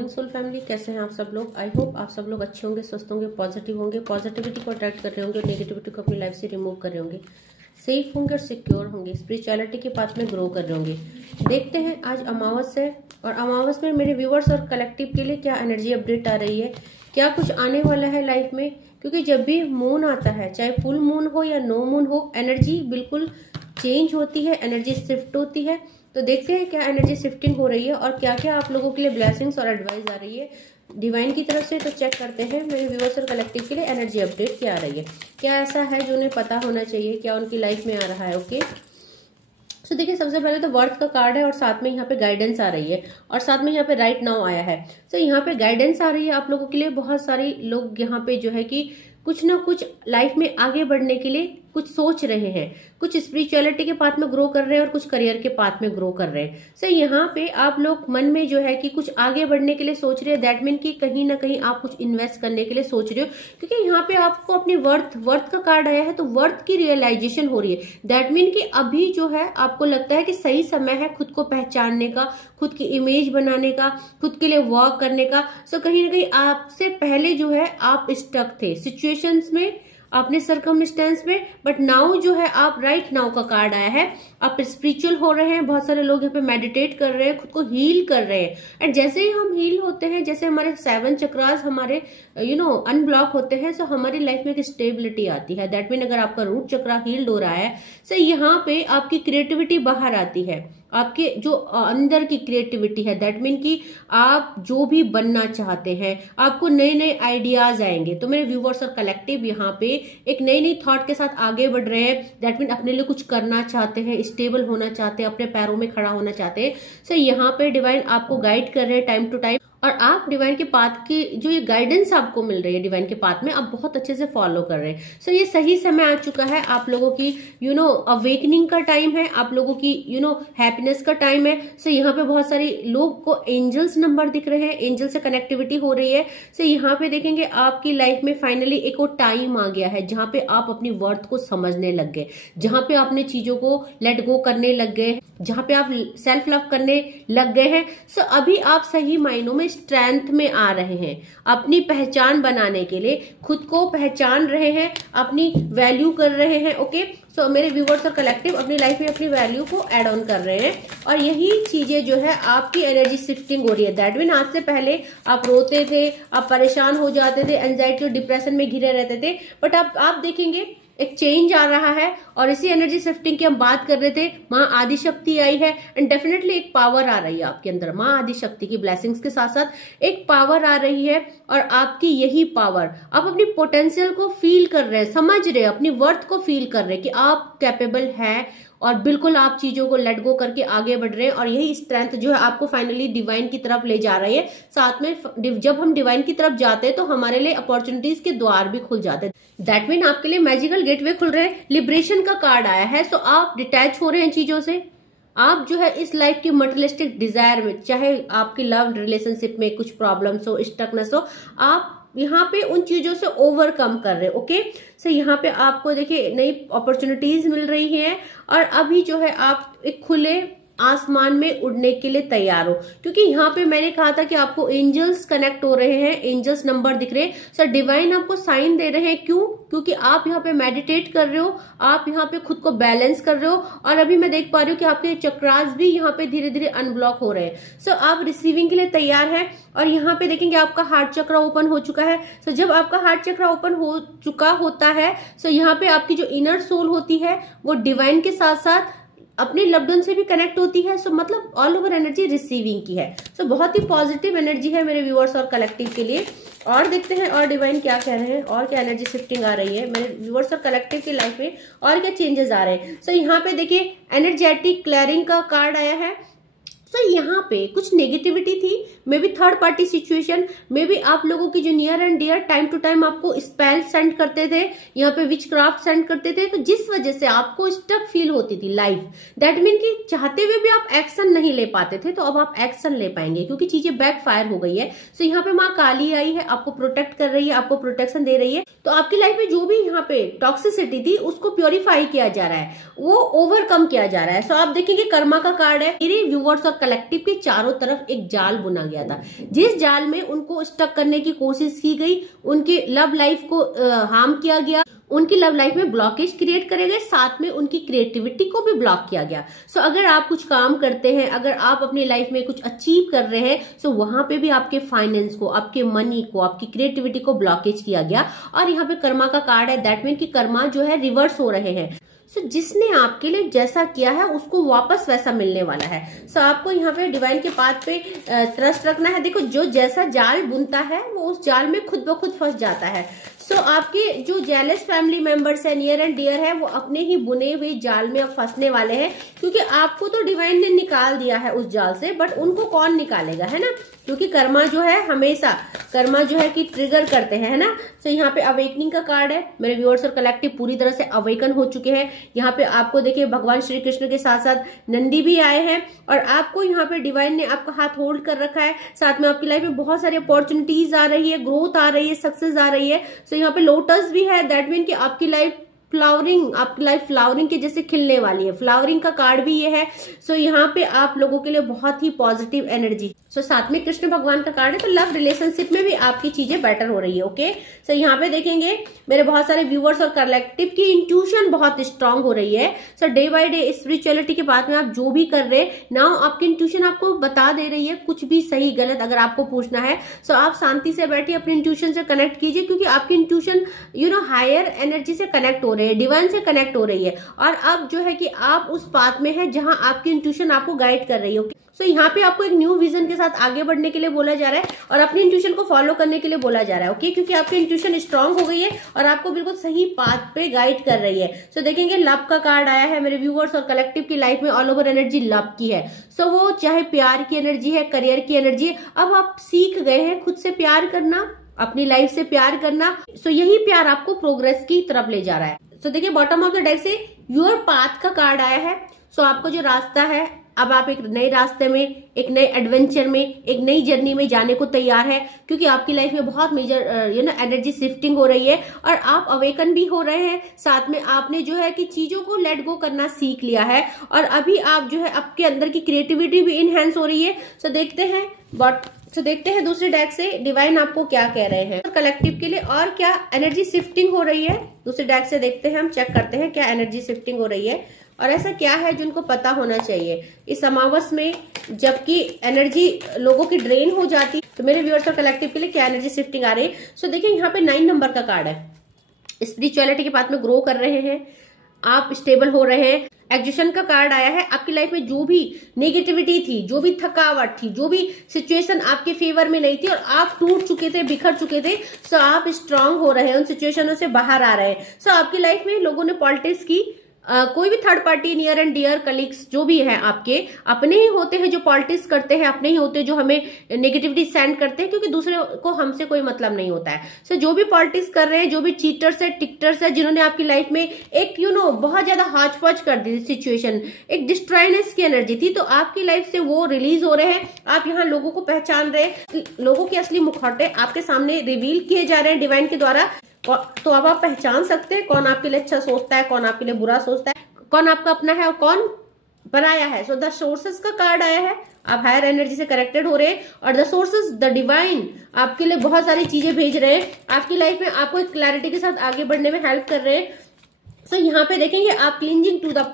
Morning soul family, कैसे हैं आप सब लोग। आई होप आप सब लोग अच्छे होंगे, स्वस्थ होंगे, पॉजिटिव होंगे, पॉजिटिविटी को अट्रैक्ट कर रहे होंगे और नेगेटिविटी को अपनी लाइफ से रिमूव कर रहे होंगे, सेफ होंगे और सिक्योर होंगे, स्पिरिचुअलिटी के पाथ में ग्रो कर रहे होंगे। देखते हैं आज अमावस है और अमावस में मेरे व्यूअर्स और कलेक्टिव के लिए क्या एनर्जी अपडेट आ रही है, क्या कुछ आने वाला है लाइफ में। क्योंकि जब भी मून आता है, चाहे फुल मून हो या नो मून हो, एनर्जी बिल्कुल चेंज होती है, एनर्जी शिफ्ट होती है। तो देखते हैं क्या एनर्जी शिफ्टिंग हो रही है और क्या क्या आप लोगों के लिए ब्लेसिंग्स और एडवाइस आ रही है डिवाइन की तरफ से। तो चेक करते हैं मेरे व्यूअर्स और कलेक्टिव के लिए एनर्जी अपडेट क्या आ रही है, क्या ऐसा है जो उन्हें पता होना चाहिए, क्या उनकी लाइफ में आ रहा है। ओके, तो देखिए सबसे पहले तो वर्थ का कार्ड है और साथ में यहाँ पे गाइडेंस आ रही है और साथ में यहाँ पे राइट नाउ आया है। तो यहाँ पे गाइडेंस आ रही है आप लोगों के लिए। बहुत सारे लोग यहाँ पे जो है कि कुछ ना कुछ लाइफ में आगे बढ़ने के लिए कुछ सोच रहे हैं, कुछ स्पिरिचुअलिटी के पाथ में ग्रो कर रहे हैं और कुछ करियर के पाथ में ग्रो कर रहे हैं। सो यहाँ पे आप लोग मन में जो है कि कुछ आगे बढ़ने के लिए सोच रहे हैं। दैट मीन कि कहीं ना कहीं आप कुछ इन्वेस्ट करने के लिए सोच रहे हो, क्योंकि यहाँ पे आपको अपनी वर्थ का कार्ड आया है। तो वर्थ की रियलाइजेशन हो रही है। दैट मीन कि अभी जो है आपको लगता है कि सही समय है खुद को पहचानने का, खुद की इमेज बनाने का, खुद के लिए वर्क करने का। सो कहीं ना कहीं आपसे पहले जो है आप स्टक थे सिचुएशंस में, अपने सर्कमस्टेंस में, बट नाउ जो है आप राइट नाउ का कार्ड आया है। आप स्पिरिचुअल हो रहे हैं। बहुत सारे लोग यहाँ पे मेडिटेट कर रहे हैं, खुद को हील कर रहे हैं। एंड जैसे ही हम हील होते हैं, जैसे हमारे 7 चक्रास हमारे अनब्लॉक होते हैं, सो हमारी लाइफ में एक स्टेबिलिटी आती है। दैट मीन अगर आपका रूट चक्रा हील्ड हो रहा है, सो यहाँ पे आपकी क्रिएटिविटी बाहर आती है, आपके जो अंदर की क्रिएटिविटी है। दैट मीन कि आप जो भी बनना चाहते हैं, आपको नए नए आइडियाज आएंगे। तो मेरे व्यूवर्स और कलेक्टिव यहाँ पे एक नई नई थॉट के साथ आगे बढ़ रहे हैं। दैट मीन अपने लिए कुछ करना चाहते हैं, स्टेबल होना चाहते हैं, अपने पैरों में खड़ा होना चाहते हैं। सो यहाँ पे डिवाइन आपको गाइड कर रहे हैं टाइम टू टाइम, और आप डिवाइन के पाथ की जो ये गाइडेंस आपको मिल रही है डिवाइन के पाथ में, आप बहुत अच्छे से फॉलो कर रहे हैं। सो ये सही समय आ चुका है आप लोगों की अवेकनिंग का टाइम है, आप लोगों की हैप्पीनेस का टाइम है। सो यहाँ पे बहुत सारे लोग को एंजल्स नंबर दिख रहे हैं, एंजल से कनेक्टिविटी हो रही है। सो यहाँ पे देखेंगे आपकी लाइफ में फाइनली एक और टाइम आ गया है जहां पे आप अपनी वर्थ को समझने लग गए, जहां पे आपने चीजों को लेट गो करने लग गए, जहां पे आप सेल्फ लव करने लग गए हैं। सो अभी आप सही मायनों में स्ट्रेंथ में आ रहे हैं, अपनी पहचान बनाने के लिए खुद को पहचान रहे हैं, अपनी वैल्यू कर रहे हैं। ओके, सो मेरे व्यूवर्स और कलेक्टिव अपनी लाइफ में अपनी वैल्यू को ऐड ऑन कर रहे हैं और यही चीजें जो है आपकी एनर्जी शिफ्टिंग हो रही है। दैट मीन आज से पहले आप रोते थे, आप परेशान हो जाते थे, एंजाइटी और डिप्रेशन में घिरे रहते थे, बट अब आप देखेंगे एक चेंज आ रहा है। और इसी एनर्जी शिफ्टिंग की हम बात कर रहे थे, माँ आदिशक्ति आई है एंड डेफिनेटली एक पावर आ रही है आपके अंदर। माँ आदिशक्ति की ब्लेसिंग्स के साथ साथ एक पावर आ रही है और आपकी यही पावर, आप अपनी पोटेंशियल को फील कर रहे हैं, समझ रहे हैं, अपनी वर्थ को फील कर रहे हैं कि आप कैपेबल है और बिल्कुल आप चीजों को लेट गो करके आगे बढ़ रहे हैं। और यही स्ट्रेंथ जो है आपको फाइनली डिवाइन की तरफ ले जा रही है। साथ में जब हम डिवाइन की तरफ जाते हैं तो हमारे लिए अपॉर्चुनिटीज के द्वार भी खुल जाते हैं। दैट मीन आपके लिए मैजिकल गेटवे खुल रहे हैं। लिबरेशन का कार्ड आया है। सो आप डिटैच हो रहे हैं चीजों से। आप जो है इस लाइफ की मटेरियलिस्टिक डिजायर में, चाहे आपकी लव रिलेशनशिप में कुछ प्रॉब्लम्स हो, स्टकनेस हो, आप यहाँ पे उन चीजों से ओवरकम कर रहे हो। ओके, सो यहाँ पे आपको देखिए नई अपॉर्चुनिटीज मिल रही है और अभी जो है आप एक खुले आसमान में उड़ने के लिए तैयार हो। क्योंकि यहाँ पे मैंने कहा था कि आपको एंजल्स कनेक्ट हो रहे हैं, एंजल्स नंबर दिख रहे हैं। सर डिवाइन आपको साइन दे रहे हैं। क्यों? क्योंकि आप यहाँ पे मेडिटेट कर रहे हो, आप यहाँ पे खुद को बैलेंस कर रहे हो और अभी मैं देख पा रही हूँ कि आपके चक्रास भी यहाँ पे धीरे धीरे अनब्लॉक हो रहे हैं। सो आप रिसीविंग के लिए तैयार है और यहाँ पे देखेंगे आपका हार्ट चक्रा ओपन हो चुका है। सो जब आपका हार्ट चक्रा ओपन हो चुका होता है, सो यहाँ पे आपकी जो इनर सोल होती है वो डिवाइन के साथ साथ अपने लव्ड वन से भी कनेक्ट होती है। सो मतलब ऑल ओवर एनर्जी रिसीविंग की है। सो बहुत ही पॉजिटिव एनर्जी है मेरे व्यूअर्स और कलेक्टिव के लिए। और देखते हैं और डिवाइन क्या कह रहे हैं और क्या एनर्जी शिफ्टिंग आ रही है मेरे व्यूअर्स और कलेक्टिव की लाइफ में और क्या चेंजेस आ रहे हैं। सो यहाँ पे देखिए एनर्जेटिक क्लियरिंग का कार्ड आया है। सो यहाँ पे कुछ नेगेटिविटी थी, maybe third party situation, maybe आप लोगों की जो near and dear time to time आपको स्पेल सेंड करते थे, यहाँ पे विच क्राफ्ट सेंड करते थे, तो जिस वजह से आपको स्टक फील होती थी लाइफ। दैट मीन कि चाहते हुए भी आप एक्शन नहीं ले पाते थे, तो अब आप एक्शन ले पाएंगे क्योंकि चीजें बैकफायर हो गई है। सो यहाँ पे माँ काली आई है, आपको प्रोटेक्ट कर रही है, आपको प्रोटेक्शन दे रही है। तो आपकी लाइफ में जो भी यहाँ पे टॉक्सिसिटी थी उसको प्योरीफाई किया जा रहा है, वो ओवरकम किया जा रहा है। सो आप देखेंगे कर्मा का कार्ड है। मेरे व्यूवर्स और कलेक्टिव के चारों तरफ एक जाल बुना गया था, जिस जाल में उनको स्टक करने की कोशिश की गई, उनके लव लाइफ को हार्म किया गया, उनकी लव लाइफ में ब्लॉकेज क्रिएट करे गए, साथ में उनकी क्रिएटिविटी को भी ब्लॉक किया गया। सो अगर आप कुछ काम करते हैं, अगर आप अपनी लाइफ में कुछ अचीव कर रहे हैं, सो वहां पे भी आपके फाइनेंस को, आपके मनी को, आपकी क्रिएटिविटी को ब्लॉकेज किया गया। और यहाँ पे कर्मा का कार्ड है, दैट मीन कि कर्मा जो है रिवर्स हो रहे हैं। सो जिसने आपके लिए जैसा किया है उसको वापस वैसा मिलने वाला है। सो आपको यहाँ पे डिवाइन के पाथ पे ट्रस्ट रखना है। देखो, जो जैसा जाल बुनता है वो उस जाल में खुद ब खुद फंस जाता है। सो आपके जो जेलस फैमिली मेंबर्स है, नियर एंड डियर है, वो अपने ही बुने हुए जाल में अब फंसने वाले हैं, क्योंकि आपको तो डिवाइन ने निकाल दिया है उस जाल से, बट उनको कौन निकालेगा, है ना। क्योंकि कर्मा जो है हमेशा कर्मा जो है कि ट्रिगर करते हैं, है ना। सो यहाँ पे अवेकनिंग का कार्ड है। मेरे व्यूअर्स और कलेक्टिव पूरी तरह से अवेकन हो चुके हैं। यहाँ पे आपको देखिए भगवान श्री कृष्ण के साथ साथ नंदी भी आए हैं, और आपको यहाँ पे डिवाइन ने आपका हाथ होल्ड कर रखा है। साथ में आपकी लाइफ में बहुत सारी अपॉर्चुनिटीज आ रही है, ग्रोथ आ रही है, सक्सेस आ रही है। सो यहाँ पे लोटस भी है, दैट मीन कि आपकी लाइफ फ्लावरिंग, आपकी लाइफ फ्लावरिंग के जैसे खिलने वाली है। फ्लावरिंग का कार्ड भी ये है। सो यहाँ पे आप लोगों के लिए बहुत ही पॉजिटिव एनर्जी। सो साथ में कृष्ण भगवान का कार्ड है, तो लव रिलेशनशिप में भी आपकी चीजें बेटर हो रही है। ओके, सो यहाँ पे देखेंगे मेरे बहुत सारे व्यूअर्स और कलेक्टिव की इंट्यूशन बहुत स्ट्रांग हो रही है। सो डे बाय डे स्पिरिचुअलिटी के बात में आप जो भी कर रहे हैं ना, आपकी इंट्यूशन आपको बता दे रही है कुछ भी सही गलत अगर आपको पूछना है। सो आप शांति से बैठिए, अपनी इंट्यूशन से कनेक्ट कीजिए, क्योंकि आपकी इंट्यूशन हायर एनर्जी से कनेक्ट हो रही है, डिवाइन से कनेक्ट हो रही है। और अब जो है कि आप उस पाथ में है जहां आपकी इंट्यूशन आपको गाइड कर रही है। सो यहाँ पे आपको एक न्यू विजन के साथ आगे बढ़ने के लिए बोला जा रहा है, और अपनी इंट्यूशन को फॉलो करने के लिए बोला जा रहा है। ओके, क्योंकि आपकी इंट्यूशन स्ट्रांग हो गई है और आपको बिल्कुल सही पाथ पे गाइड कर रही है। सो देखेंगे लव का कार्ड आया है। मेरे व्यूअर्स और कलेक्टिव की लाइफ में ऑल ओवर एनर्जी लव की है। सो वो चाहे प्यार की एनर्जी है, करियर की एनर्जी है, अब आप सीख गए हैं खुद से प्यार करना, अपनी लाइफ से प्यार करना। सो यही प्यार आपको प्रोग्रेस की तरफ ले जा रहा है। सो देखिए बॉटम ऑफ द डेक से योर पाथ का कार्ड आया है। सो आपका जो रास्ता है, अब आप एक नए रास्ते में, एक नए एडवेंचर में, एक नई जर्नी में जाने को तैयार है, क्योंकि आपकी लाइफ में बहुत मेजर एनर्जी शिफ्टिंग हो रही है, और आप अवेकन भी हो रहे हैं। साथ में आपने जो है कि चीजों को लेट गो करना सीख लिया है, और अभी आप जो है आपके अंदर की क्रिएटिविटी भी इनहेंस हो रही है। सो देखते हैं दूसरे डेक से डिवाइन आपको क्या कह रहे हैं कलेक्टिव के लिए, और क्या एनर्जी शिफ्टिंग हो रही है। दूसरे डेक से देखते हैं, हम चेक करते हैं क्या एनर्जी शिफ्टिंग हो रही है, और ऐसा क्या है जिनको पता होना चाहिए इस अमावस में, जबकि एनर्जी लोगों की ड्रेन हो जाती। तो मेरे व्यूअर्स और कलेक्टिव के लिए क्या एनर्जी शिफ्टिंग आ रही है। सो देखिए यहाँ पे 9 नंबर का कार्ड है। स्पिरिचुअलिटी के पाथ में ग्रो कर रहे हैं, आप स्टेबल हो रहे हैं। एग्जीशन का कार्ड आया है। आपकी लाइफ में जो भी नेगेटिविटी थी, जो भी थकावट थी, जो भी सिचुएशन आपके फेवर में नहीं थी और आप टूट चुके थे, बिखर चुके थे, सो आप स्ट्रांग हो रहे हैं, उन सिचुएशनों से बाहर आ रहे हैं। सो आपकी लाइफ में लोगों ने पॉलिटिक्स की, कोई भी third party, near and dear colleagues जो भी है आपके अपने ही होते हैं, जो पॉलिटिक्स करते हैं, अपने ही होते हैं जो हमें नेगेटिविटी सेंड करते हैं, क्योंकि दूसरे को हमसे कोई मतलब नहीं होता है। सो जो भी पॉलिटिक्स कर रहे हैं, जो भी चीटर्स है, टिकटर्स है, जिन्होंने आपकी लाइफ में एक बहुत ज्यादा हॉच पॉच कर दी सिचुएशन, एक डिस्ट्रॉयनेस की एनर्जी थी, तो आपकी लाइफ से वो रिलीज हो रहे हैं। आप यहाँ लोगों को पहचान रहे हैं, लोगों के असली मुखौटे आपके सामने रिवील किए जा रहे हैं डिवाइन के द्वारा। तो अब आप पहचान सकते हैं कौन आपके लिए अच्छा सोचता है, कौन आपके लिए बुरा सोचता है, कौन आपका अपना है और कौन पराया है। सो द सोर्सेस का कार्ड आया है। आप हायर एनर्जी से कनेक्टेड हो रहे हैं, और द सोर्सेस, द डिवाइन आपके लिए बहुत सारी चीजें भेज रहे हैं, आपकी लाइफ में आपको एक क्लैरिटी के साथ आगे बढ़ने में हेल्प कर रहे हैं। सो यहाँ पे देखेंगे आप cleansing to the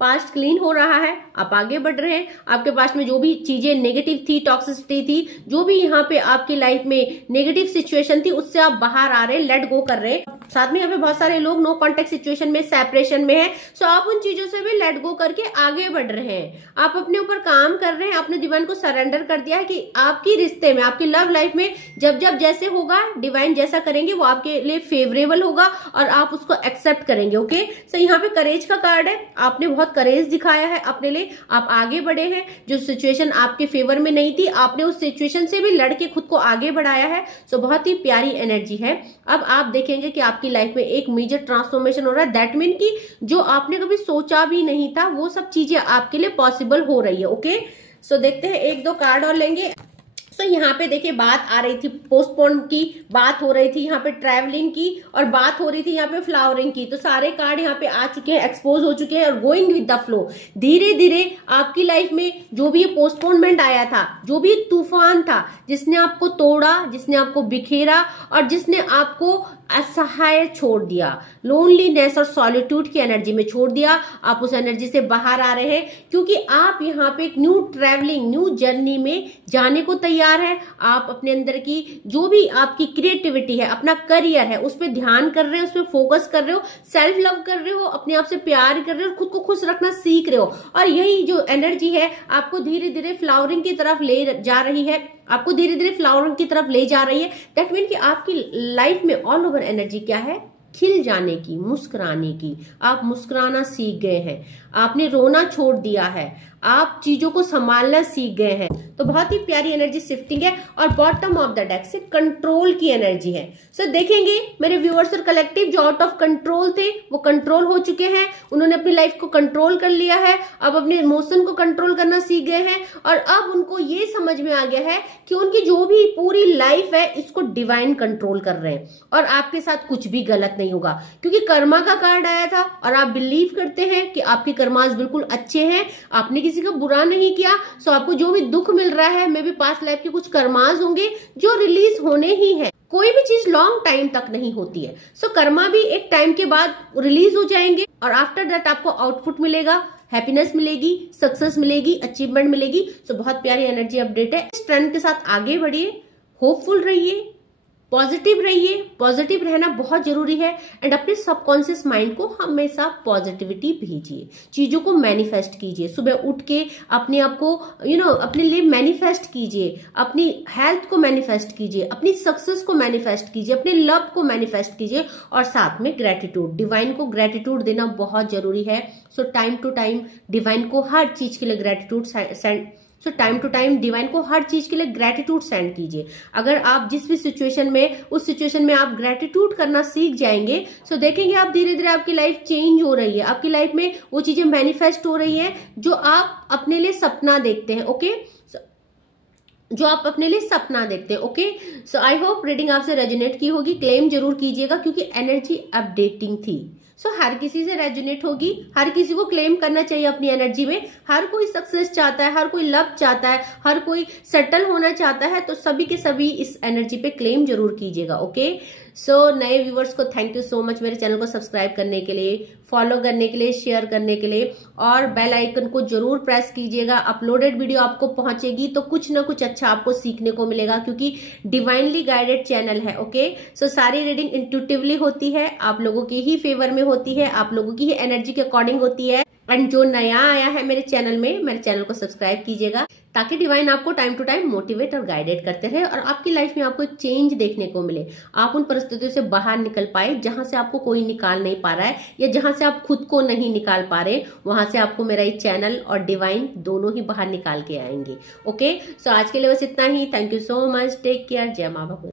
past clean हो रहा है, आप आगे बढ़ रहे हैं। आपके पास में जो भी चीजें नेगेटिव थी, टॉक्सिसिटी थी, जो भी यहाँ पे आपकी लाइफ में नेगेटिव सिचुएशन थी, उससे आप बाहर आ रहे हैं, लेट गो कर रहे हैं। साथ में यहाँ पे बहुत सारे लोग नो कॉन्टेक्ट सिचुएशन में, सेपरेशन में है। सो आप उन चीजों से भी लेट गो करके आगे बढ़ रहे हैं, आप अपने ऊपर काम कर रहे हैं, आपने डिवाइन को सरेंडर कर दिया है कि आपकी रिश्ते में, आपकी लव लाइफ में जब जैसे होगा, डिवाइन जैसा करेंगे वो आपके लिए फेवरेबल होगा और आप उसको एक्सेप्ट करेंगे। ओके, सो यहाँ पे करेज का कार्ड है। आपने बहुत करेज दिखाया है अपने लिए, आप आगे बढ़े हैं। जो सिचुएशन आपके फेवर में नहीं थी, आपने उस सिचुएशन से भी लड़के खुद को आगे बढ़ाया है। सो बहुत ही प्यारी एनर्जी है। अब आप देखेंगे कि आपकी लाइफ में एक मेजर ट्रांसफॉर्मेशन हो रहा है, दैट मीन कि जो आपने कभी सोचा भी नहीं था वो सब चीजें आपके लिए पॉसिबल हो रही है। ओके, सो देखते हैं 1-2 कार्ड और लेंगे। सो यहाँ पे देखिए बात आ रही थी पोस्टपोन की, बात हो रही थी यहाँ पे ट्रैवलिंग की, और बात हो रही थी यहाँ पे फ्लावरिंग की। तो सारे कार्ड यहाँ पे आ चुके हैं, एक्सपोज हो चुके हैं और गोइंग विद द फ्लो। धीरे धीरे आपकी लाइफ में जो भी ये पोस्टपोनमेंट आया था, जो भी तूफान था जिसने आपको तोड़ा, जिसने आपको बिखेरा और जिसने आपको असहाय छोड़ दिया, लोनलीनेस और सॉलिट्यूड की एनर्जी में छोड़ दिया, आप उस एनर्जी से बाहर आ रहे हैं क्योंकि आप यहाँ पे एक न्यू ट्रैवलिंग, न्यू जर्नी में जाने को तैयार है। आप अपने अंदर की जो भी आपकी क्रिएटिविटी है, अपना करियर है, उस पर ध्यान कर रहे हो, उस पर फोकस कर रहे हो, सेल्फ लव कर रहे हो, अपने आप से प्यार कर रहे हो, खुद को खुश रखना सीख रहे हो। और यही जो एनर्जी है आपको धीरे धीरे फ्लावरिंग की तरफ ले जा रही है, आपको धीरे धीरे फ्लावरिंग की तरफ ले जा रही है। दैट मीन कि आपकी लाइफ में ऑल ओवर एनर्जी क्या है? खिल जाने की, मुस्कुराने की। आप मुस्कुराना सीख गए हैं, आपने रोना छोड़ दिया है, आप चीजों को संभालना सीख गए हैं। तो बहुत ही प्यारी एनर्जी शिफ्टिंग है। और बॉटम ऑफ द डेक से कंट्रोल की एनर्जी है। सो देखेंगे मेरे व्यूअर्स और कलेक्टिव जो आउट ऑफ कंट्रोल थे वो कंट्रोल हो चुके हैं, उन्होंने अपनी लाइफ को कंट्रोल कर लिया है, अब अपने इमोशन को कंट्रोल करना सीख गए हैं और अब उनको ये समझ में आ गया है कि उनकी जो भी पूरी लाइफ है इसको डिवाइन कंट्रोल कर रहे हैं और आपके साथ कुछ भी गलत नहीं होगा क्योंकि कर्मा का कार्ड आया था और आप बिलीव करते हैं कि आपके कर्मास बिल्कुल अच्छे हैं, आपने किसी का बुरा नहीं किया। सो आपको जो भी दुख मिल रहा है मे बी पास्ट लाइफ के कुछ कर्मास होंगे जो रिलीज होने ही है। कोई भी चीज लॉन्ग टाइम तक नहीं होती है। सो कर्मा भी एक टाइम के बाद रिलीज हो जाएंगे और आफ्टर दैट आपको आउटपुट मिलेगा, हैप्पीनेस मिलेगी, सक्सेस मिलेगी, अचीवमेंट मिलेगी। सो बहुत प्यारी एनर्जी अपडेट है। स्ट्रेंथ के साथ आगे बढ़िए, होपफुल रहिए, पॉजिटिव रहिए। पॉजिटिव रहना बहुत जरूरी है एंड अपने सबकॉन्शियस माइंड को हमेशा पॉजिटिविटी भेजिए, चीजों को मैनिफेस्ट कीजिए। सुबह उठ के अपने आप को अपने लिए मैनिफेस्ट कीजिए, अपनी हेल्थ को मैनिफेस्ट कीजिए, अपनी सक्सेस को मैनिफेस्ट कीजिए, अपने लव को मैनिफेस्ट कीजिए और साथ में ग्रेटिट्यूड, डिवाइन को ग्रेटिट्यूड देना बहुत जरूरी है। So time to time divine को हर चीज के लिए gratitude send time to time divine को हर चीज के लिए ग्रेटिट्यूड सेंड कीजिए। अगर आप जिस भी सिचुएशन में, उस सिचुएशन में आप ग्रेटिट्यूड करना सीख जाएंगे सो देखेंगे आप धीरे धीरे आपकी लाइफ चेंज हो रही है, आपकी लाइफ में वो चीजें मैनिफेस्ट हो रही है जो आप अपने लिए सपना देखते हैं। ओके, जो आप अपने लिए सपना देखते हैं। Okay, so I hope reading आपसे रेजोनेट की होगी। क्लेम जरूर कीजिएगा क्योंकि एनर्जी अपडेटिंग थी। हर किसी से रेजोनेट होगी, हर किसी को क्लेम करना चाहिए अपनी एनर्जी में। हर कोई सक्सेस चाहता है, हर कोई लव चाहता है, हर कोई सेटल होना चाहता है। तो सभी के सभी इस एनर्जी पे क्लेम जरूर कीजिएगा। ओके, नए व्यूवर्स को थैंक यू सो मच मेरे चैनल को सब्सक्राइब करने के लिए, फॉलो करने के लिए, शेयर करने के लिए और बेल आइकन को जरूर प्रेस कीजिएगा। अपलोडेड वीडियो आपको पहुंचेगी तो कुछ ना कुछ अच्छा आपको सीखने को मिलेगा क्योंकि डिवाइनली गाइडेड चैनल है। ओके, सारी रीडिंग इंट्यूटिवली होती है, आप लोगों के ही फेवर में होती है, आप लोगों की ही एनर्जी के अकॉर्डिंग होती है। एंड जो नया आया है मेरे चैनल में, मेरे चैनल को सब्सक्राइब कीजिएगा ताकि डिवाइन आपको टाइम टू टाइम मोटिवेट और गाइडेड करते रहे और आपकी लाइफ में आपको एक चेंज देखने को मिले। आप उन परिस्थितियों से बाहर निकल पाए जहां से आपको कोई निकाल नहीं पा रहा है या जहां से आप खुद को नहीं निकाल पा रहे, वहां से आपको मेरा ये चैनल और डिवाइन दोनों ही बाहर निकाल के आएंगे। ओके, आज के लिए बस इतना ही। Thank you so much, take care, जय मां भगवती।